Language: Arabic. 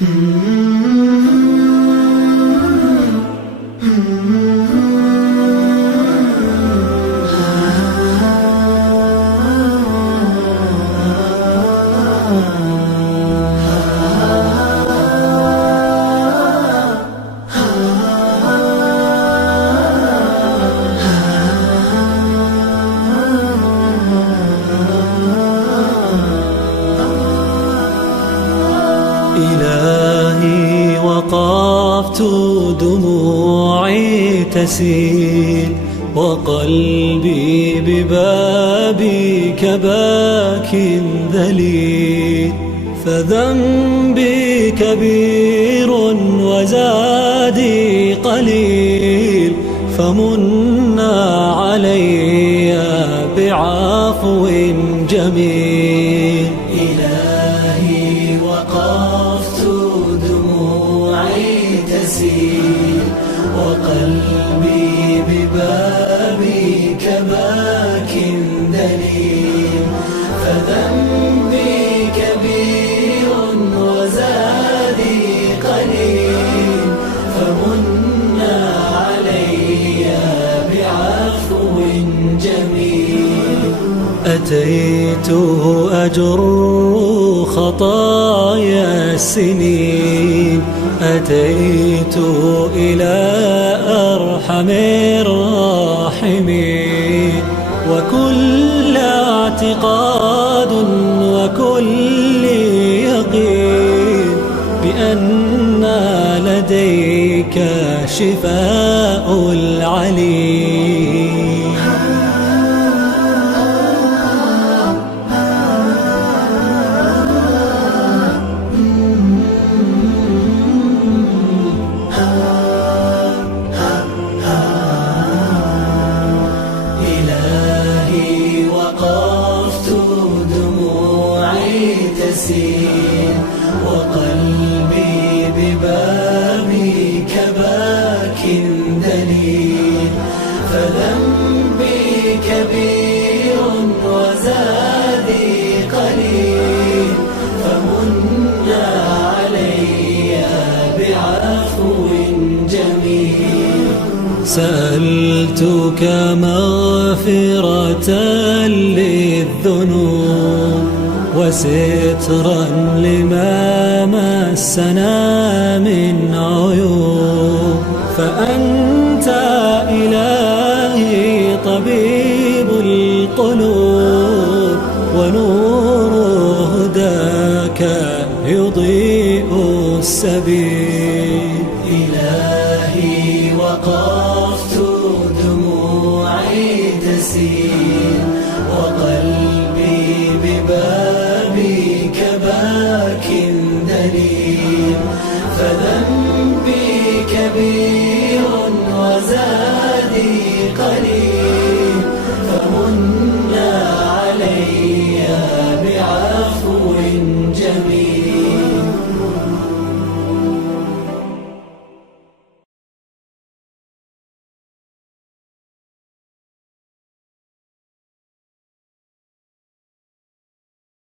إلهي وقفت دموعي تسيل وقلبي ببابك باك ذليل، فذنبي كبير وزادي قليل، فمنا علي بعفو جميل. إلهي وقفت دموعي تسيل وقلبي ببابك باك دليل، فذنبي كبير وزادي قليل، فمنا علي بعفو جميل. أتيت أجر خطايا السنين، أتيت إلى أرحم الراحمين، وكل اعتقاد وكل يقين بأن لديك شفاء العليل. وقلبي ببابك باك دليل، فذنبي كبير وزادي قليل، فمنا علي بعفو جميل. سألتك مغفرة للذنوب وسترا لما مسنا من عيوب، فأنت إلهي طبيب القلوب، ونور هداك يضيء السبيل. إلهي وقفت دموعي تسيل